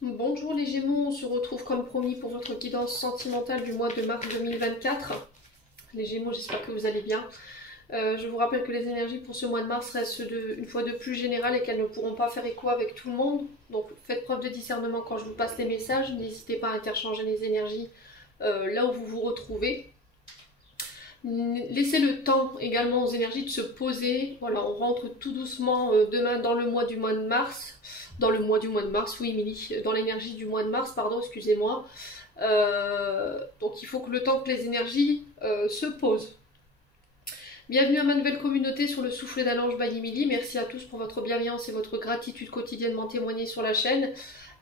Bonjour les Gémeaux, on se retrouve comme promis pour votre guidance sentimentale du mois de mars 2024. Les Gémeaux, j'espère que vous allez bien. Je vous rappelle que les énergies pour ce mois de mars restent une fois de plus générales et qu'elles ne pourront pas faire écho avec tout le monde. Donc faites preuve de discernement quand je vous passe les messages. N'hésitez pas à interchanger les énergies là où vous vous retrouvez. Laissez le temps également aux énergies de se poser. Voilà, on rentre tout doucement demain dans le mois du mois de mars. Dans le mois du mois de mars, oui Émilie, dans l'énergie du mois de mars, pardon, excusez-moi. Donc il faut que le temps que les énergies se posent. Bienvenue à ma nouvelle communauté sur le souffle d'un ange by Émilie. Merci à tous pour votre bienveillance et votre gratitude quotidiennement témoignée sur la chaîne.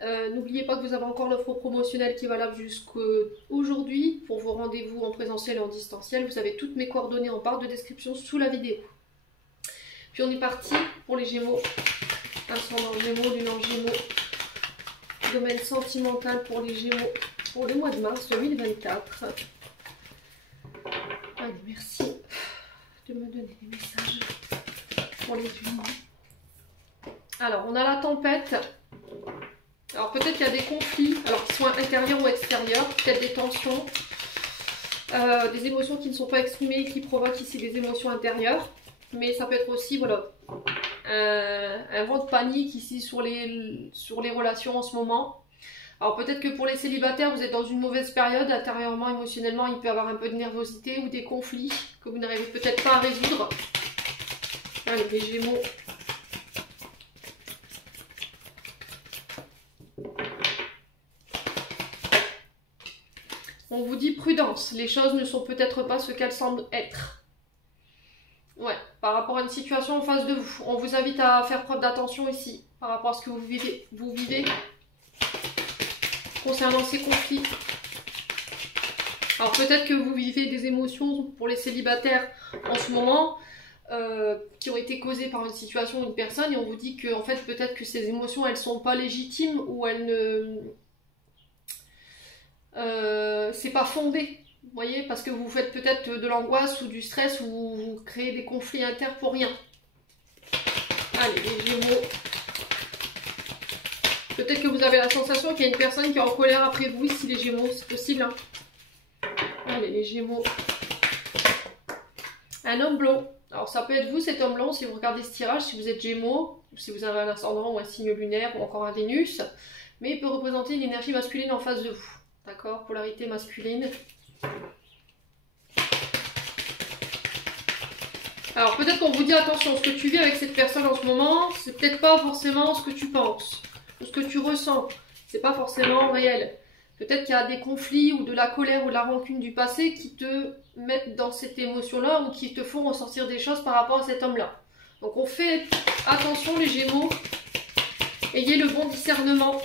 N'oubliez pas que vous avez encore l'offre promotionnelle qui est valable jusqu'aujourd'hui pour vos rendez-vous en présentiel et en distanciel. Vous avez toutes mes coordonnées en barre de description sous la vidéo. Puis on est parti pour les Gémeaux. Ascendant Gémeaux, Lune Gémeaux. Domaine sentimental pour les Gémeaux pour le mois de mars 2024. Allez, merci de me donner des messages pour les unis. Alors, on a la tempête. Alors, peut-être qu'il y a des conflits, alors qu'ils soient intérieurs ou extérieurs, peut-être des tensions, des émotions qui ne sont pas exprimées et qui provoquent ici des émotions intérieures. Mais ça peut être aussi, voilà, un vent de panique ici sur les relations en ce moment. Alors peut-être que pour les célibataires, vous êtes dans une mauvaise période, intérieurement, émotionnellement, il peut y avoir un peu de nervosité ou des conflits que vous n'arrivez peut-être pas à résoudre. Allez, les Gémeaux. On vous dit prudence, les choses ne sont peut-être pas ce qu'elles semblent être. Ouais, par rapport à une situation en face de vous. On vous invite à faire preuve d'attention ici, par rapport à ce que vous vivez concernant ces conflits. Alors peut-être que vous vivez des émotions pour les célibataires en ce moment qui ont été causées par une situation ou une personne et on vous dit que en fait peut-être que ces émotions elles sont pas légitimes ou elles ne... c'est pas fondé. Vous voyez, parce que vous faites peut-être de l'angoisse ou du stress ou vous créez des conflits internes pour rien. Allez, les Gémeaux. Peut-être que vous avez la sensation qu'il y a une personne qui est en colère après vous ici, les Gémeaux. C'est possible, hein. Allez, les Gémeaux. Un homme blond. Alors, ça peut être vous, cet homme blond, si vous regardez ce tirage, si vous êtes Gémeaux, ou si vous avez un ascendant ou un signe lunaire ou encore un Vénus. Mais il peut représenter une énergie masculine en face de vous. D'accord? Polarité masculine. Alors peut-être qu'on vous dit attention, ce que tu vis avec cette personne en ce moment, c'est peut-être pas forcément ce que tu penses, ou ce que tu ressens, c'est pas forcément réel. Peut-être qu'il y a des conflits ou de la colère ou de la rancune du passé qui te mettent dans cette émotion-là ou qui te font ressentir des choses par rapport à cet homme-là. Donc on fait attention les Gémeaux, ayez le bon discernement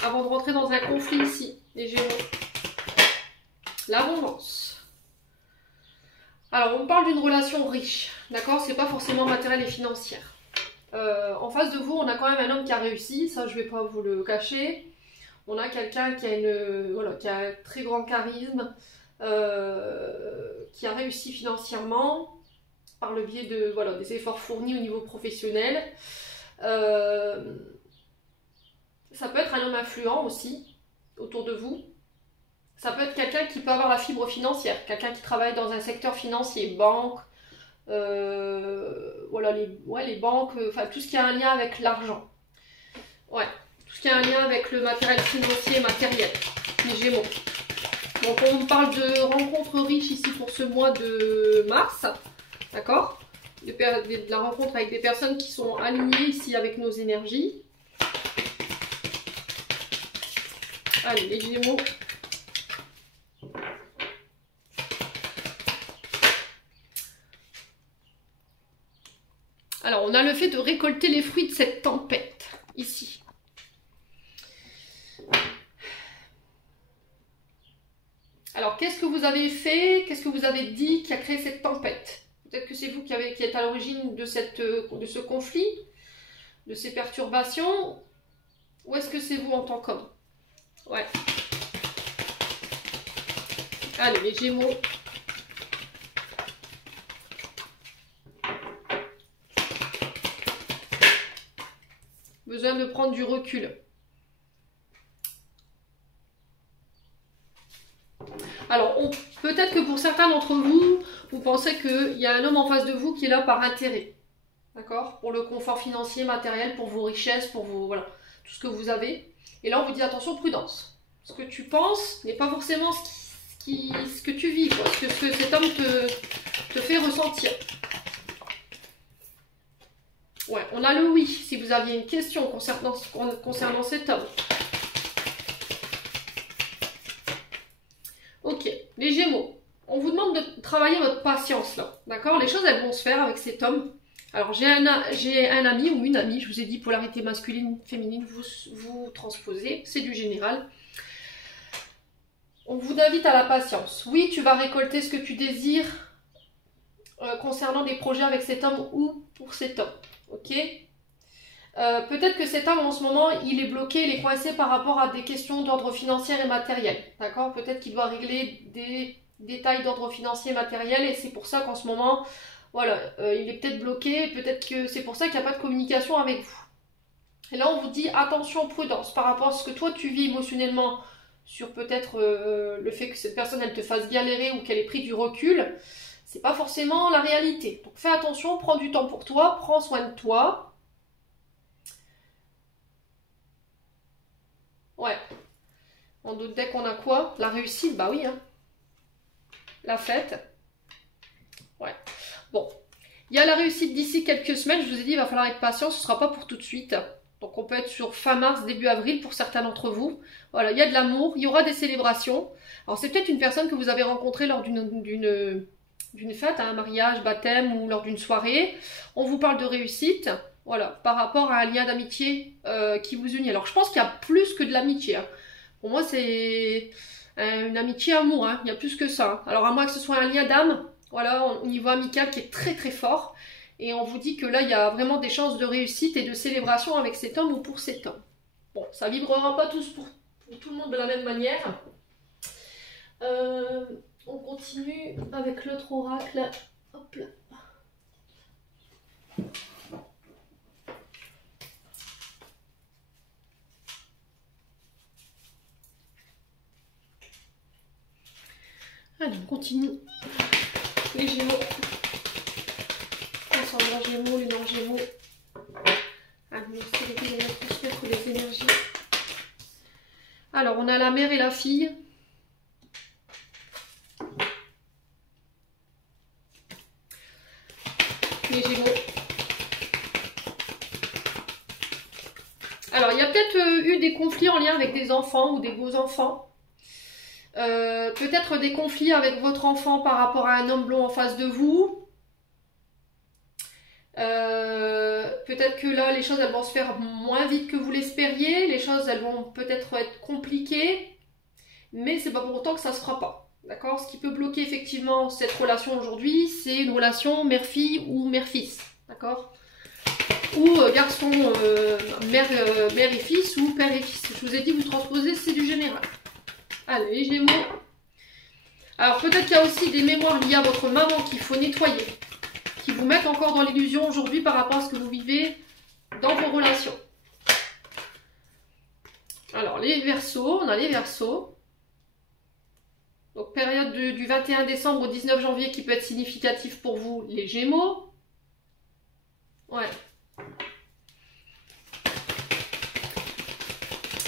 avant de rentrer dans un conflit ici, les Gémeaux. L'abondance. Alors, on parle d'une relation riche, d'accord? C'est pas forcément matérielle et financière. En face de vous, on a quand même un homme qui a réussi, ça je vais pas vous le cacher. On a quelqu'un qui a voilà, qui a un très grand charisme, qui a réussi financièrement par le biais de voilà, des efforts fournis au niveau professionnel. Ça peut être un homme influent aussi autour de vous. Ça peut être quelqu'un qui peut avoir la fibre financière, quelqu'un qui travaille dans un secteur financier, banque, voilà, les banques, enfin tout ce qui a un lien avec l'argent. Ouais, tout ce qui a un lien avec le matériel financier, matériel, les Gémeaux. Donc on parle de rencontres riches ici pour ce mois de mars, d'accord? De la rencontre avec des personnes qui sont alignées ici avec nos énergies. Allez, les Gémeaux. Alors, on a le fait de récolter les fruits de cette tempête, ici. Alors, qu'est-ce que vous avez fait? Qu'est-ce que vous avez dit qui a créé cette tempête? Peut-être que c'est vous qui êtes à l'origine de ce conflit, de ces perturbations. Ou est-ce que c'est vous en tant qu'homme? Ouais. Allez, les Gémeaux. besoin de prendre du recul. Alors, peut-être que pour certains d'entre vous, vous pensez qu'il y a un homme en face de vous qui est là par intérêt. D'accord? Pour le confort financier, matériel, pour vos richesses, pour vos, voilà, tout ce que vous avez. Et là, on vous dit attention, prudence. Ce que tu penses n'est pas forcément ce que tu vis, quoi, ce que cet homme te fait ressentir. Ouais, on a le oui, si vous aviez une question concernant cet homme. Ok, les Gémeaux, on vous demande de travailler votre patience là, d'accord? Les choses, elles vont se faire avec cet homme. Alors, j'ai un ami ou une amie, je vous ai dit polarité masculine, féminine, vous transposez, c'est du général. On vous invite à la patience. Oui, tu vas récolter ce que tu désires concernant des projets avec cet homme ou pour cet homme, ok? Peut-être que cet homme en ce moment il est bloqué, il est coincé par rapport à des questions d'ordre financier et matériel, d'accord? Peut-être qu'il doit régler des détails d'ordre financier et matériel et c'est pour ça qu'en ce moment, voilà, il est peut-être bloqué, peut-être que c'est pour ça qu'il n'y a pas de communication avec vous. Et là on vous dit attention, prudence par rapport à ce que toi tu vis émotionnellement sur peut-être le fait que cette personne elle te fasse galérer ou qu'elle ait pris du recul, c'est pas forcément la réalité. Donc fais attention, prends du temps pour toi, prends soin de toi. Ouais. En d'autres decks, on a quoi? La réussite, bah oui. Hein. La fête. Ouais. Bon. Il y a la réussite d'ici quelques semaines. Je vous ai dit, il va falloir être patient. Ce ne sera pas pour tout de suite. Donc, on peut être sur fin mars, début avril pour certains d'entre vous. Voilà. Il y a de l'amour. Il y aura des célébrations. Alors, c'est peut-être une personne que vous avez rencontrée lors d'une fête, un mariage, baptême ou lors d'une soirée. On vous parle de réussite. Voilà, par rapport à un lien d'amitié qui vous unit. Alors, je pense qu'il y a plus que de l'amitié. Hein. Pour moi, c'est une amitié amour. Hein. Il y a plus que ça. Hein. Alors, à moins que ce soit un lien d'âme, voilà, au niveau amical qui est très très fort. Et on vous dit que là, il y a vraiment des chances de réussite et de célébration avec cet homme ou pour cet homme. Bon, ça ne vibrera pas tous pour tout le monde de la même manière. On continue avec l'autre oracle. Hop là. Allez, on continue. Les Gémeaux. Ascendant Gémeaux, Lune en Gémeaux. Allez, c'est les transmettre les énergies. Alors, on a la mère et la fille. Les Gémeaux. Alors, il y a peut-être eu des conflits en lien avec des enfants ou des beaux enfants. Peut-être des conflits avec votre enfant par rapport à un homme blond en face de vous. Peut-être que là, les choses elles vont se faire moins vite que vous l'espériez. Les choses elles vont peut-être être compliquées. Mais c'est pas pour autant que ça se fera pas. D'accord? Ce qui peut bloquer effectivement cette relation aujourd'hui, c'est une relation mère-fille ou mère-fils. D'accord? Ou garçon, mère et fils ou père et fils. Je vous ai dit, vous transposez, c'est du général. Allez, les Gémeaux. Alors, peut-être qu'il y a aussi des mémoires liées à votre maman qu'il faut nettoyer. Qui vous mettent encore dans l'illusion aujourd'hui par rapport à ce que vous vivez dans vos relations. Alors, les Verseaux, on a les Verseaux. Donc, période du 21 décembre au 19 janvier qui peut être significative pour vous, les Gémeaux. Ouais.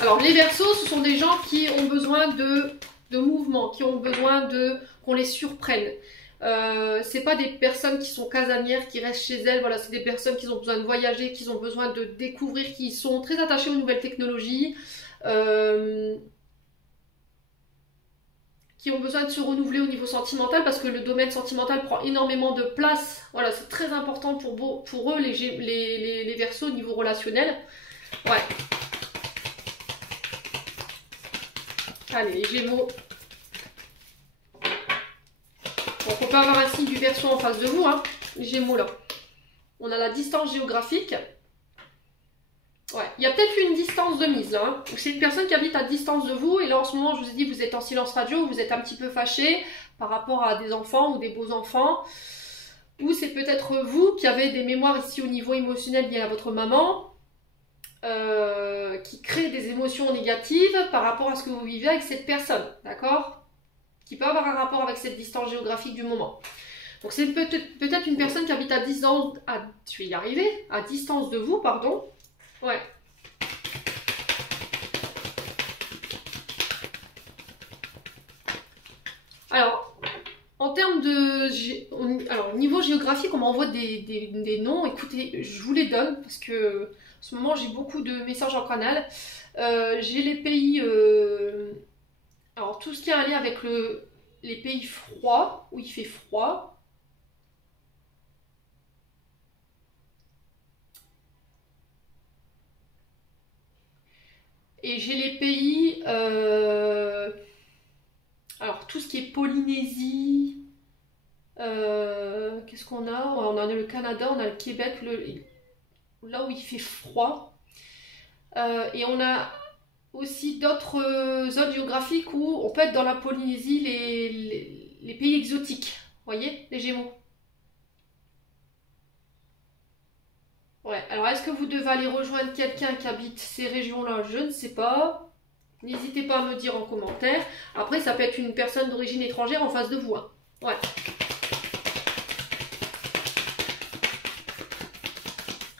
Alors, les Verseaux, ce sont des gens qui ont besoin de mouvement, qui ont besoin qu'on les surprenne. C'est pas des personnes qui sont casanières, qui restent chez elles. Voilà, c'est des personnes qui ont besoin de voyager, qui ont besoin de découvrir, qui sont très attachées aux nouvelles technologies, qui ont besoin de se renouveler au niveau sentimental parce que le domaine sentimental prend énormément de place. Voilà, c'est très important pour eux, les Verseaux, au niveau relationnel. Ouais. Allez, les Gémeaux. Donc on peut avoir un signe du Verseau en face de vous, hein, les Gémeaux là. On a la distance géographique. Ouais, il y a peut-être une distance de mise là. Hein. C'est une personne qui habite à distance de vous et là en ce moment je vous ai dit vous êtes en silence radio, vous êtes un petit peu fâché par rapport à des enfants ou des beaux enfants. Ou c'est peut-être vous qui avez des mémoires ici au niveau émotionnel liées à votre maman. émotions négatives par rapport à ce que vous vivez avec cette personne, d'accord? Qui peut avoir un rapport avec cette distance géographique du moment. Donc c'est peut-être une personne qui habite à distance, je vais y arriver, à distance de vous, pardon. Ouais. Alors, en termes de... Alors, au niveau géographique, on m'envoie des noms. Écoutez, je vous les donne parce que en ce moment, j'ai beaucoup de messages en canal. J'ai les pays... Alors, tout ce qui a à lien avec les pays froids, où il fait froid. Et j'ai les pays... Alors, tout ce qui est Polynésie... Qu'est-ce qu'on a? On a le Canada, on a le Québec, là où il fait froid. Et on a aussi d'autres zones géographiques où on peut être dans la Polynésie, les pays exotiques. Vous voyez, les Gémeaux. Ouais, alors est-ce que vous devez aller rejoindre quelqu'un qui habite ces régions-là? Je ne sais pas. N'hésitez pas à me dire en commentaire. Après, ça peut être une personne d'origine étrangère en face de vous. Hein. Ouais.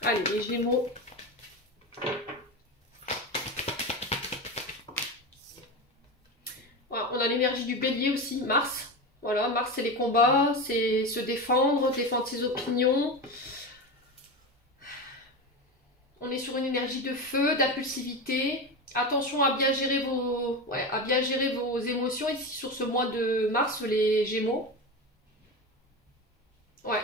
Allez, les Gémeaux. Voilà, on a l'énergie du Bélier aussi, Mars. Voilà, Mars, c'est les combats, c'est se défendre ses opinions. On est sur une énergie de feu, d'impulsivité. Attention à bien gérer vos émotions ici sur ce mois de mars, les Gémeaux. Ouais.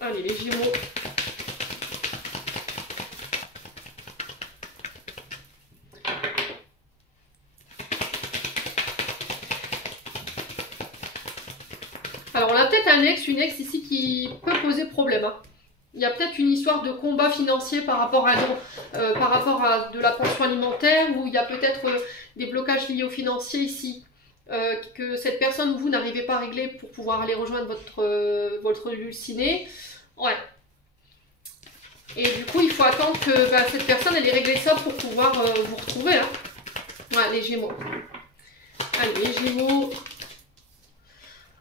Allez, les Gémeaux. Alors, on a peut-être un ex, une ex ici qui peut poser problème. Hein. Il y a peut-être une histoire de combat financier par rapport à de la pension alimentaire, ou il y a peut-être des blocages liés au financier ici, que cette personne ou vous n'arrivez pas à régler pour pouvoir aller rejoindre votre dulciné. Ouais. Et du coup, il faut attendre que cette personne elle ait réglé ça pour pouvoir vous retrouver. Hein. Ouais, les Gémeaux. Allez, les Gémeaux.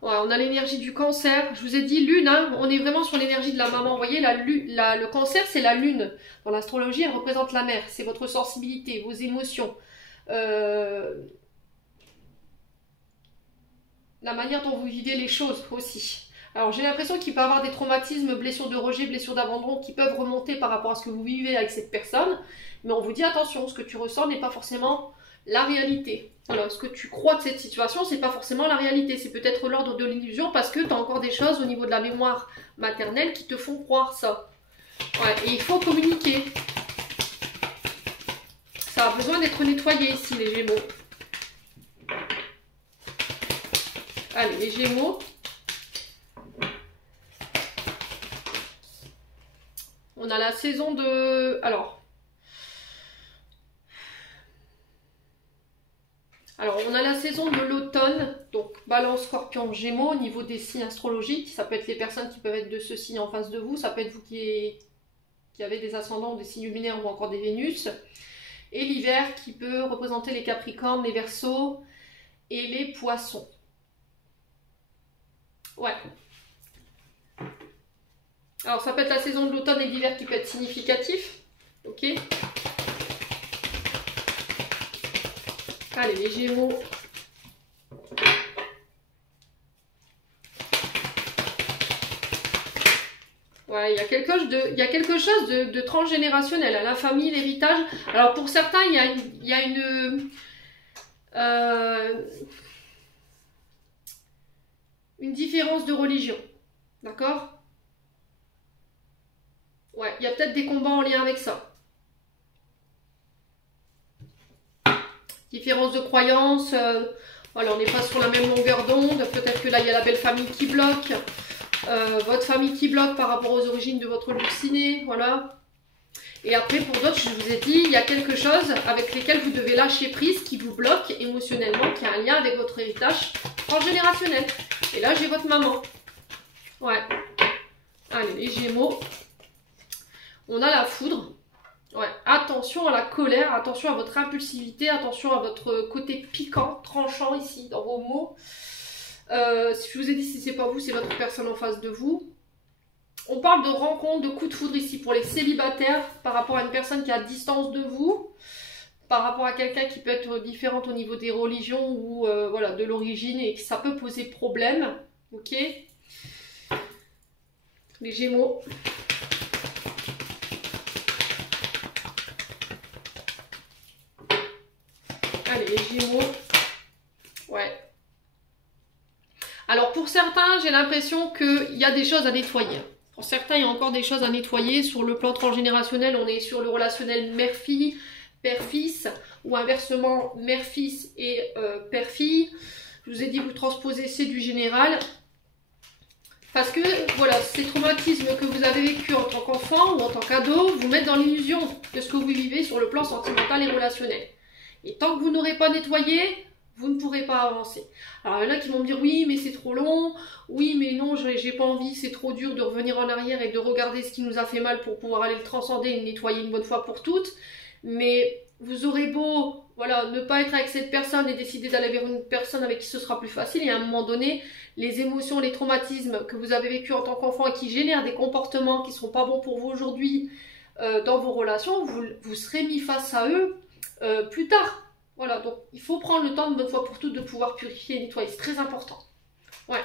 Ouais, on a l'énergie du Cancer. Je vous ai dit lune, hein, on est vraiment sur l'énergie de la maman. Vous voyez, le Cancer, c'est la lune. Dans l'astrologie, elle représente la mère. C'est votre sensibilité, vos émotions. La manière dont vous vivez les choses aussi. Alors, j'ai l'impression qu'il peut y avoir des traumatismes, blessures de rejet, blessures d'abandon qui peuvent remonter par rapport à ce que vous vivez avec cette personne. Mais on vous dit attention, ce que tu ressens n'est pas forcément la réalité. Alors, ce que tu crois de cette situation, c'est pas forcément la réalité. C'est peut-être l'ordre de l'illusion parce que tu as encore des choses au niveau de la mémoire maternelle qui te font croire ça. Ouais, et il faut communiquer. Ça a besoin d'être nettoyé ici, les Gémeaux. Allez, les Gémeaux. On a la saison de... Alors, on a la saison de l'automne, donc Balance, Scorpion, Gémeaux, au niveau des signes astrologiques. Ça peut être les personnes qui peuvent être de ce signe en face de vous. Ça peut être vous qui avez des ascendants, des signes lunaires ou encore des Vénus. Et l'hiver qui peut représenter les Capricornes, les Verseaux et les Poissons. Ouais. Alors, ça peut être la saison de l'automne et de l'hiver qui peut être significatif. Ok. Allez, les Gémeaux. Ouais, il y a quelque chose de transgénérationnel. La famille, l'héritage. Alors, pour certains, il y a une différence de religion. D'accord? Ouais, il y a peut-être des combats en lien avec ça. Différence de croyances, voilà, on n'est pas sur la même longueur d'onde. Peut-être que là, il y a la belle famille qui bloque. Votre famille qui bloque par rapport aux origines de votre dulciné, voilà. Et après, pour d'autres, je vous ai dit, il y a quelque chose avec lesquels vous devez lâcher prise, qui vous bloque émotionnellement, qui a un lien avec votre héritage transgénérationnel. Et là, j'ai votre maman. Ouais. Allez, les Gémeaux. On a la foudre. Ouais, attention à la colère, attention à votre impulsivité, attention à votre côté piquant, tranchant ici dans vos mots. Si je vous ai dit, si c'est pas vous, c'est l'autre personne en face de vous. On parle de rencontre, de coup de foudre ici pour les célibataires par rapport à une personne qui est à distance de vous, par rapport à quelqu'un qui peut être différente au niveau des religions ou voilà, de l'origine et que ça peut poser problème. Ok? Les Gémeaux. Allez, les Gémeaux. Ouais. Alors pour certains, j'ai l'impression qu'il y a des choses à nettoyer. Pour certains, il y a encore des choses à nettoyer. Sur le plan transgénérationnel, on est sur le relationnel mère-fille, père-fils, ou inversement mère-fils et père-fille. Je vous ai dit, vous transposez, c'est du général. Parce que, voilà, ces traumatismes que vous avez vécus en tant qu'enfant ou en tant qu'ado vous mettent dans l'illusion de ce que vous vivez sur le plan sentimental et relationnel. Et tant que vous n'aurez pas nettoyé, vous ne pourrez pas avancer. Alors il y en a qui vont me dire oui mais c'est trop long, oui mais non j'ai pas envie, c'est trop dur de revenir en arrière et de regarder ce qui nous a fait mal pour pouvoir aller le transcender et le nettoyer une bonne fois pour toutes. Mais vous aurez beau voilà, ne pas être avec cette personne et décider d'aller vers une personne avec qui ce sera plus facile, et à un moment donné, les émotions, les traumatismes que vous avez vécu en tant qu'enfant et qui génèrent des comportements qui ne sont pas bons pour vous aujourd'hui dans vos relations, vous serez mis face à eux plus tard. Voilà, donc il faut prendre le temps une bonne fois pour toutes de pouvoir purifier et nettoyer, c'est très important. Ouais.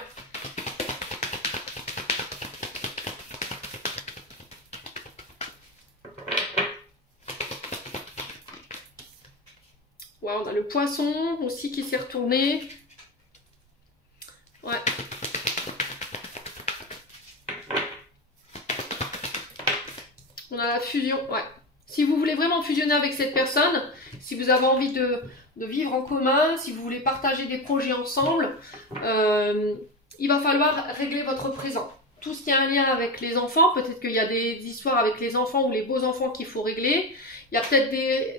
Ouais, on a le poisson aussi qui s'est retourné. Ouais. On a la fusion, ouais. Si vous voulez vraiment fusionner avec cette personne, si vous avez envie de vivre en commun, si vous voulez partager des projets ensemble, il va falloir régler votre présent. Tout ce qui a un lien avec les enfants, peut-être qu'il y a des histoires avec les enfants ou les beaux enfants qu'il faut régler. Il y a peut-être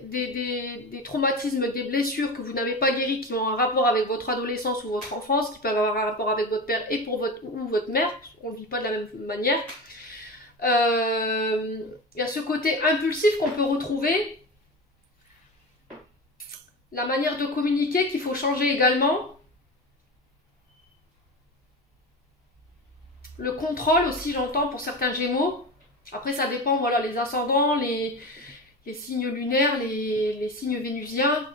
des traumatismes, des blessures que vous n'avez pas guéries qui ont un rapport avec votre adolescence ou votre enfance, qui peuvent avoir un rapport avec votre père et pour votre mère. On ne vit pas de la même manière. Il y a ce côté impulsif qu'on peut retrouver. La manière de communiquer qu'il faut changer également. Le contrôle aussi, j'entends, pour certains Gémeaux. Après, ça dépend, voilà, les ascendants, les signes lunaires, les signes vénusiens.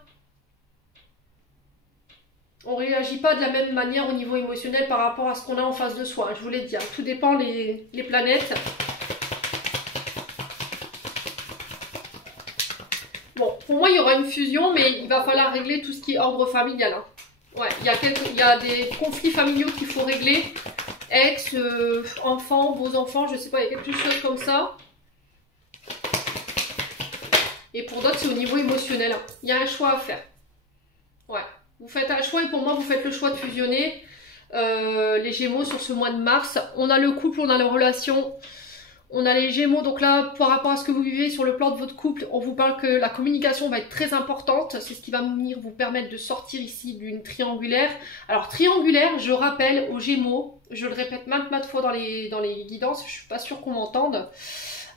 On ne réagit pas de la même manière au niveau émotionnel par rapport à ce qu'on a en face de soi. Je vous l'ai dit, hein, tout dépend les planètes. Bon, pour moi, il y aura une fusion, mais il va falloir régler tout ce qui est ordre familial. Hein. Ouais, il y a des conflits familiaux qu'il faut régler. Ex, enfants, beaux-enfants, je sais pas, il y a quelque chose comme ça. Et pour d'autres, c'est au niveau émotionnel. Hein. Il y a un choix à faire. Ouais, vous faites un choix et pour moi, vous faites le choix de fusionner. Les Gémeaux sur ce mois de mars. On a le couple, on a la relation. On a les Gémeaux, donc là, par rapport à ce que vous vivez sur le plan de votre couple, on vous parle que la communication va être très importante. C'est ce qui va venir vous permettre de sortir ici d'une triangulaire. Alors, triangulaire, je rappelle aux Gémeaux, je le répète maintes fois dans les guidances, je suis pas sûre qu'on m'entende.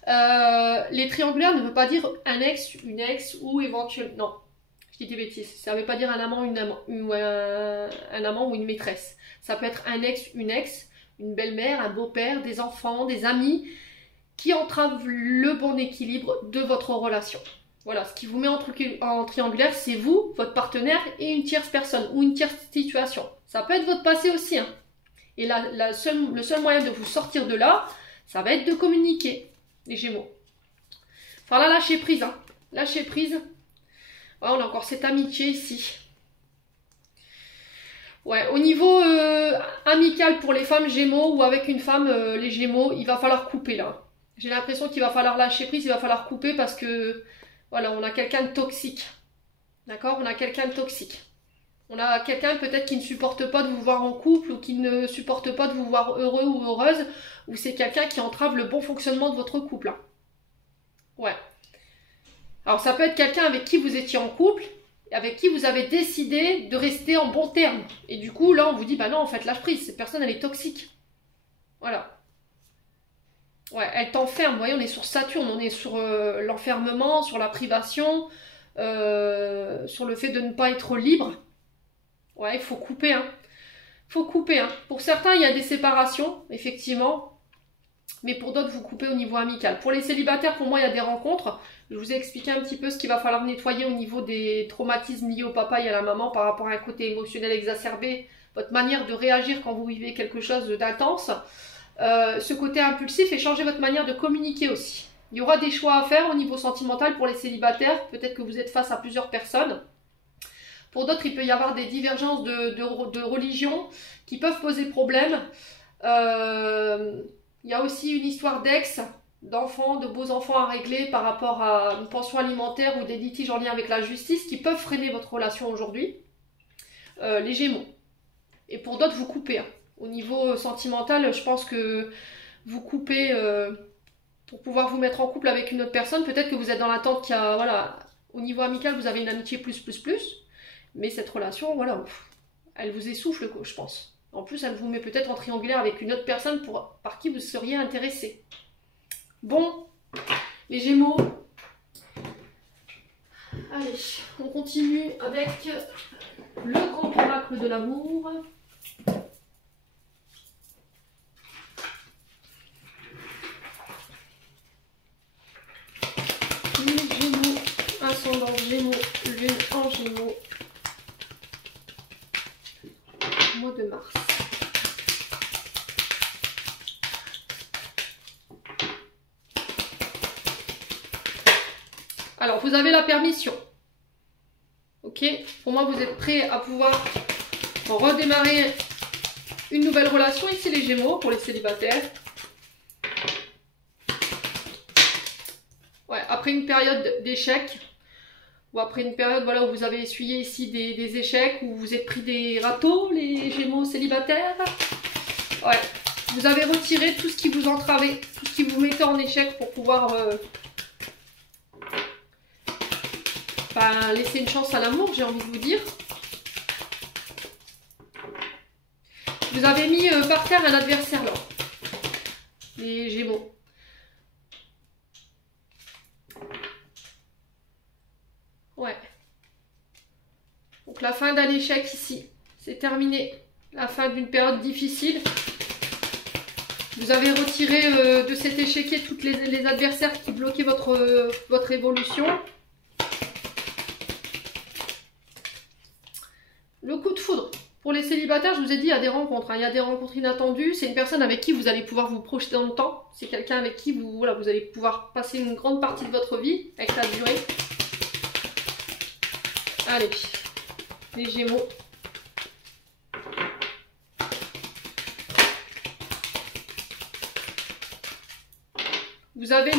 Les triangulaires ne veut pas dire un ex, une ex ou éventuellement... Non, je dis des bêtises. Ça ne veut pas dire un amant, un amant ou une maîtresse. Ça peut être un ex, une belle-mère, un beau-père, des enfants, des amis qui entravent le bon équilibre de votre relation. Voilà, ce qui vous met en triangulaire, c'est vous, votre partenaire et une tierce personne ou une tierce situation. Ça peut être votre passé aussi. Hein. Et le seul moyen de vous sortir de là, ça va être de communiquer, les Gémeaux. Enfin là, lâchez prise. Hein. Lâchez prise. Ouais, on a encore cette amitié ici. Ouais, au niveau amical pour les femmes Gémeaux ou avec une femme, les Gémeaux, il va falloir couper là. J'ai l'impression qu'il va falloir lâcher prise, il va falloir couper parce que, voilà, on a quelqu'un de toxique. D'accord? On a quelqu'un de toxique. On a quelqu'un peut-être qui ne supporte pas de vous voir en couple ou qui ne supporte pas de vous voir heureux ou heureuse, ou c'est quelqu'un qui entrave le bon fonctionnement de votre couple. Hein. Ouais. Alors ça peut être quelqu'un avec qui vous étiez en couple, avec qui vous avez décidé de rester en bons termes. Et du coup, là, on vous dit, bah non, en fait, lâche prise, cette personne, elle est toxique. Voilà. Ouais, elle t'enferme. Vous voyez, on est sur Saturne, on est sur l'enfermement, sur la privation, sur le fait de ne pas être libre. Ouais, il faut couper, hein. Faut couper, hein. Pour certains, il y a des séparations, effectivement. Mais pour d'autres, vous coupez au niveau amical. Pour les célibataires, pour moi, il y a des rencontres. Je vous ai expliqué un petit peu ce qu'il va falloir nettoyer au niveau des traumatismes liés au papa et à la maman par rapport à un côté émotionnel exacerbé, votre manière de réagir quand vous vivez quelque chose d'intense, ce côté impulsif et changer votre manière de communiquer aussi. Il y aura des choix à faire au niveau sentimental pour les célibataires. Peut-être que vous êtes face à plusieurs personnes. Pour d'autres, il peut y avoir des divergences de religion qui peuvent poser problème. Il y a aussi une histoire d'ex, d'enfants, de beaux enfants à régler par rapport à une pension alimentaire ou des litiges en lien avec la justice qui peuvent freiner votre relation aujourd'hui. Les Gémeaux. Et pour d'autres, vous coupez. Hein. Au niveau sentimental, je pense que vous coupez pour pouvoir vous mettre en couple avec une autre personne. Peut-être que vous êtes dans l'attente qu'il y a, voilà, au niveau amical, vous avez une amitié plus. Mais cette relation, voilà, elle vous essouffle, je pense. En plus, elle vous met peut-être en triangulaire avec une autre personne par qui vous seriez intéressé. Bon, les Gémeaux. Allez, on continue avec le grand oracle de l'amour. Les Gémeaux, ascendant Gémeaux, lune en Gémeaux. Mois de mars. Alors, vous avez la permission. Ok? Pour moi, vous êtes prêts à pouvoir redémarrer une nouvelle relation. Ici, les Gémeaux, pour les célibataires. Ouais, après une période d'échec, ou après une période voilà, où vous avez essuyé ici des échecs, où vous êtes pris des râteaux, les Gémeaux célibataires. Ouais, vous avez retiré tout ce qui vous entravait, tout ce qui vous mettait en échec pour pouvoir laisser une chance à l'amour, j'ai envie de vous dire. Vous avez mis par terre un adversaire là, les Gémeaux. Ouais. Donc la fin d'un échec ici, c'est terminé. La fin d'une période difficile. Vous avez retiré de cet échiquier tous les adversaires qui bloquaient votre évolution. Le coup de foudre. Pour les célibataires, je vous ai dit, il y a des rencontres. Hein. Il y a des rencontres inattendues. C'est une personne avec qui vous allez pouvoir vous projeter dans le temps. C'est quelqu'un avec qui vous allez pouvoir passer une grande partie de votre vie avec la durée. Allez, les Gémeaux. Vous avez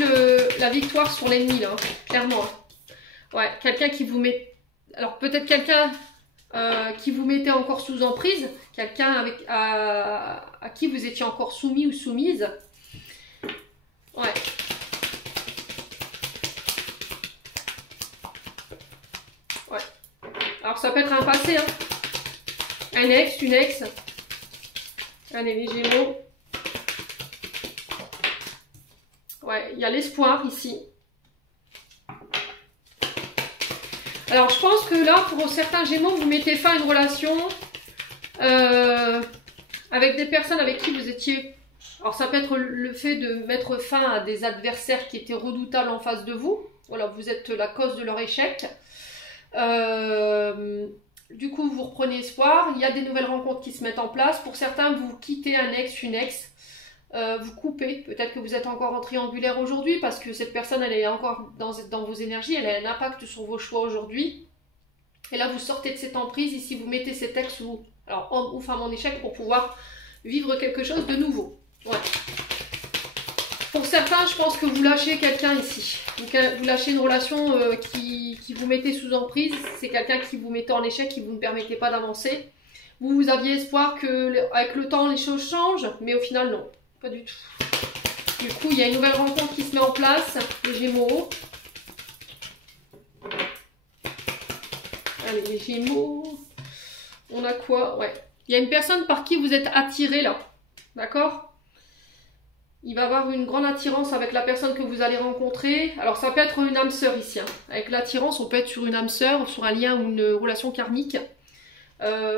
la victoire sur l'ennemi, là, clairement. Ouais, quelqu'un qui vous met... Alors, peut-être quelqu'un qui vous mettait encore sous emprise, quelqu'un à qui vous étiez encore soumis ou soumise. Ouais. Ouais. Alors, ça peut être un passé, hein. Un ex, une ex. Allez, les Gémeaux. Ouais, il y a l'espoir ici. Alors, je pense que là, pour certains Gémeaux, vous mettez fin à une relation avec des personnes avec qui vous étiez... Alors, ça peut être le fait de mettre fin à des adversaires qui étaient redoutables en face de vous. Voilà, vous êtes la cause de leur échec. Du coup, vous reprenez espoir. Il y a des nouvelles rencontres qui se mettent en place. Pour certains, vous quittez un ex, une ex. Vous coupez, peut-être que vous êtes encore en triangulaire aujourd'hui parce que cette personne elle est encore dans vos énergies, elle a un impact sur vos choix aujourd'hui et là vous sortez de cette emprise, ici vous mettez cet ex ou alors homme ou femme en échec pour pouvoir vivre quelque chose de nouveau. Ouais. Pour certains je pense que vous lâchez quelqu'un ici, vous lâchez une relation qui vous mettez sous emprise, c'est quelqu'un qui vous mettait en échec, qui vous ne permettait pas d'avancer. Vous aviez espoir que avec le temps les choses changent, mais au final non. Pas du tout. Du coup, il y a une nouvelle rencontre qui se met en place, les Gémeaux. Allez, les Gémeaux. On a quoi? Ouais. Il y a une personne par qui vous êtes attiré là. D'accord? Il va avoir une grande attirance avec la personne que vous allez rencontrer. Alors ça peut être une âme sœur ici. Hein. Avec l'attirance, on peut être sur une âme sœur, sur un lien ou une relation karmique.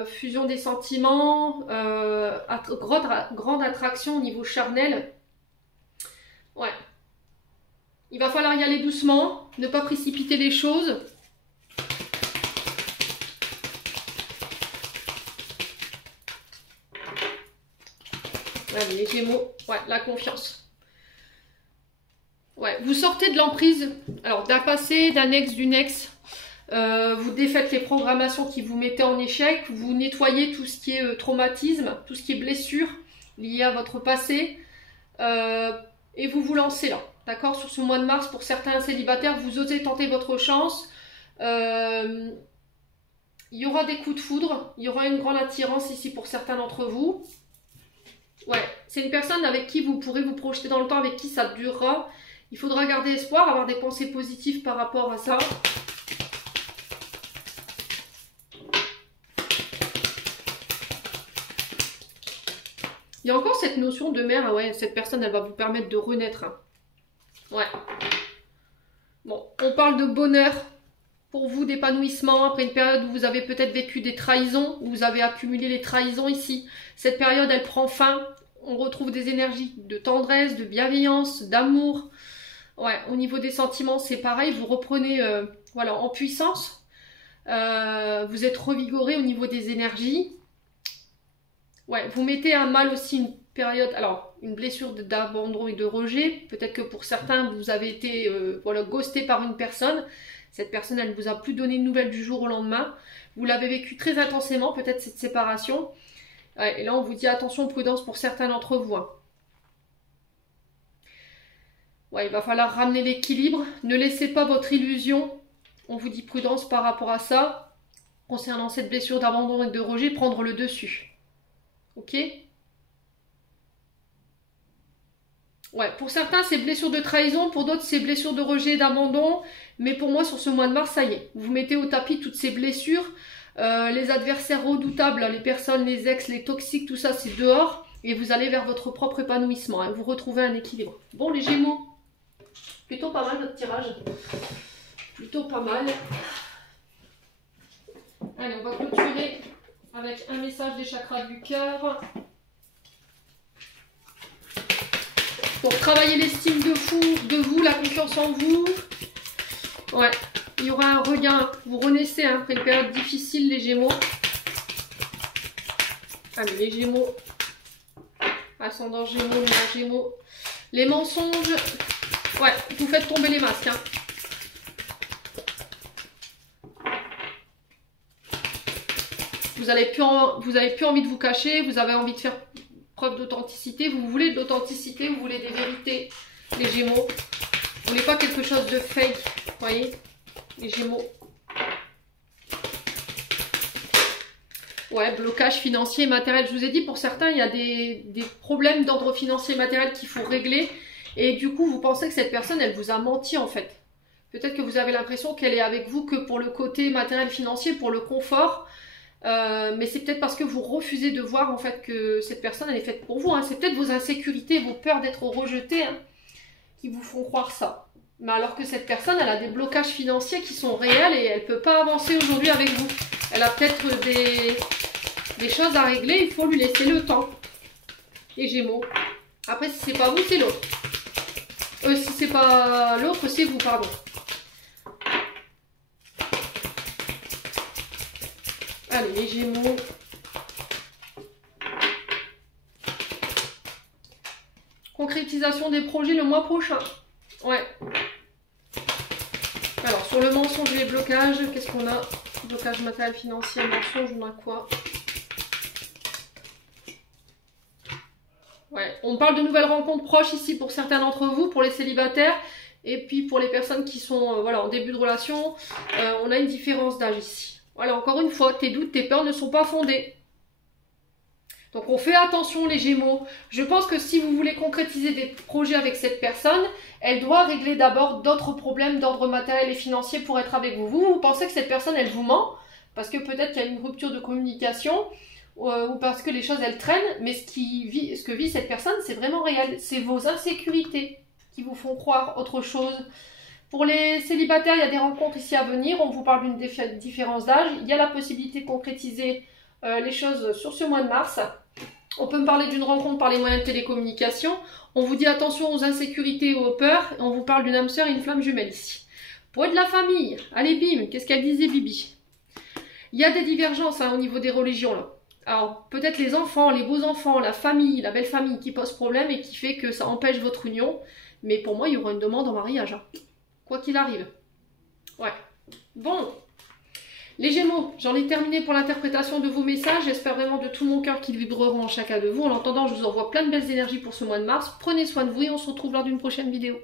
Fusion des sentiments, grande attraction au niveau charnel. Ouais. Il va falloir y aller doucement, ne pas précipiter les choses. Allez, les Gémeaux, ouais, la confiance. Ouais, vous sortez de l'emprise, alors d'un passé, d'un ex, d'une ex. Vous défaites les programmations qui vous mettaient en échec. Vous nettoyez tout ce qui est traumatisme, tout ce qui est blessure liée à votre passé. Et vous vous lancez là, d'accord? Sur ce mois de mars, pour certains célibataires, vous osez tenter votre chance. Il y aura des coups de foudre, il y aura une grande attirance ici pour certains d'entre vous. Ouais, c'est une personne avec qui vous pourrez vous projeter dans le temps, avec qui ça durera. Il faudra garder espoir, avoir des pensées positives par rapport à ça. Il y a encore cette notion de mère, ah ouais, cette personne, elle va vous permettre de renaître. Hein. Ouais. Bon, on parle de bonheur pour vous, d'épanouissement, après une période où vous avez peut-être vécu des trahisons, où vous avez accumulé les trahisons ici. Cette période, elle prend fin. On retrouve des énergies de tendresse, de bienveillance, d'amour. Ouais, au niveau des sentiments, c'est pareil. Vous reprenez voilà, en puissance. Vous êtes revigoré au niveau des énergies. Ouais, vous mettez à mal aussi une période, alors une blessure d'abandon et de rejet. Peut-être que pour certains, vous avez été voilà, ghosté par une personne. Cette personne, elle ne vous a plus donné de nouvelles du jour au lendemain. Vous l'avez vécu très intensément, peut-être cette séparation. Ouais, et là, on vous dit attention, prudence pour certains d'entre vous. Hein. Ouais, il va falloir ramener l'équilibre. Ne laissez pas votre illusion. On vous dit prudence par rapport à ça. Concernant cette blessure d'abandon et de rejet, prendre le dessus. Ok? Ouais, pour certains, c'est blessure de trahison. Pour d'autres, c'est blessure de rejet et d'abandon. Mais pour moi, sur ce mois de mars, ça y est. Vous mettez au tapis toutes ces blessures. Les adversaires redoutables, les personnes, les ex, les toxiques, tout ça, c'est dehors. Et vous allez vers votre propre épanouissement. Hein. Vous retrouvez un équilibre. Bon, les Gémeaux. Plutôt pas mal notre tirage. Plutôt pas mal. Allez, on va clôturer avec un message des chakras du cœur. Pour travailler l'estime de vous, la confiance en vous. Ouais, il y aura un regain. Vous renaissez hein, après une période difficile, les Gémeaux. Allez, les Gémeaux. Ascendant Gémeaux, lunaire Gémeaux. Les mensonges. Ouais, vous faites tomber les masques. Hein. Vous avez plus envie de vous cacher, vous avez envie de faire preuve d'authenticité, vous voulez de l'authenticité, vous voulez des vérités, les Gémeaux. Vous voulez pas quelque chose de fake, vous voyez, les Gémeaux. Ouais, blocage financier et matériel. Je vous ai dit, pour certains, il y a des problèmes d'ordre financier et matériel qu'il faut régler. Et du coup, vous pensez que cette personne, elle vous a menti en fait. Peut-être que vous avez l'impression qu'elle est avec vous que pour le côté matériel financier, pour le confort. Mais c'est peut-être parce que vous refusez de voir en fait que cette personne elle est faite pour vous. Hein. C'est peut-être vos insécurités, vos peurs d'être rejeté hein, qui vous font croire ça. Mais alors que cette personne elle a des blocages financiers qui sont réels et elle ne peut pas avancer aujourd'hui avec vous. Elle a peut-être des choses à régler, il faut lui laisser le temps. Les Gémeaux. Après si c'est pas vous, c'est l'autre. Si c'est pas l'autre, c'est vous, pardon. Allez, les Gémeaux. Concrétisation des projets le mois prochain. Ouais. Alors, sur le mensonge et les blocages, qu'est-ce qu'on a? Blocage matériel, financier, mensonge, on a quoi? Ouais, on parle de nouvelles rencontres proches ici pour certains d'entre vous, pour les célibataires. Et puis pour les personnes qui sont voilà, en début de relation, on a une différence d'âge ici. Voilà, encore une fois, tes doutes, tes peurs ne sont pas fondés. Donc on fait attention les Gémeaux. Je pense que si vous voulez concrétiser des projets avec cette personne, elle doit régler d'abord d'autres problèmes d'ordre matériel et financier pour être avec vous. Vous pensez que cette personne, elle vous ment, parce que peut-être qu'il y a une rupture de communication, ou parce que les choses elles traînent, mais ce que vit cette personne, c'est vraiment réel. C'est vos insécurités qui vous font croire autre chose. Pour les célibataires, il y a des rencontres ici à venir. On vous parle d'une différence d'âge. Il y a la possibilité de concrétiser les choses sur ce mois de mars. On peut me parler d'une rencontre par les moyens de télécommunication. On vous dit attention aux insécurités et aux peurs. Et on vous parle d'une âme sœur et une flamme jumelle ici. Pour de la famille, allez bim, qu'est-ce qu'elle disait Bibi? Il y a des divergences au niveau des religions là. Alors peut-être les enfants, les beaux-enfants, la famille, la belle famille qui pose problème et qui fait que ça empêche votre union. Mais pour moi, il y aura une demande en mariage. Quoi qu'il arrive. Ouais. Bon. Les Gémeaux, j'en ai terminé pour l'interprétation de vos messages. J'espère vraiment de tout mon cœur qu'ils vibreront en chacun de vous. En attendant, je vous envoie plein de belles énergies pour ce mois de mars. Prenez soin de vous et on se retrouve lors d'une prochaine vidéo.